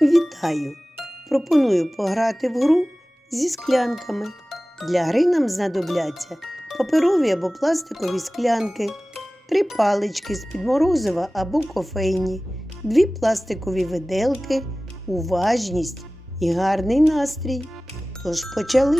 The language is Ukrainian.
Вітаю! Пропоную пограти в гру зі склянками. Для гри нам знадобляться паперові або пластикові склянки, три палички з-під морозива або кофейні, дві пластикові виделки, уважність і гарний настрій. Тож почали.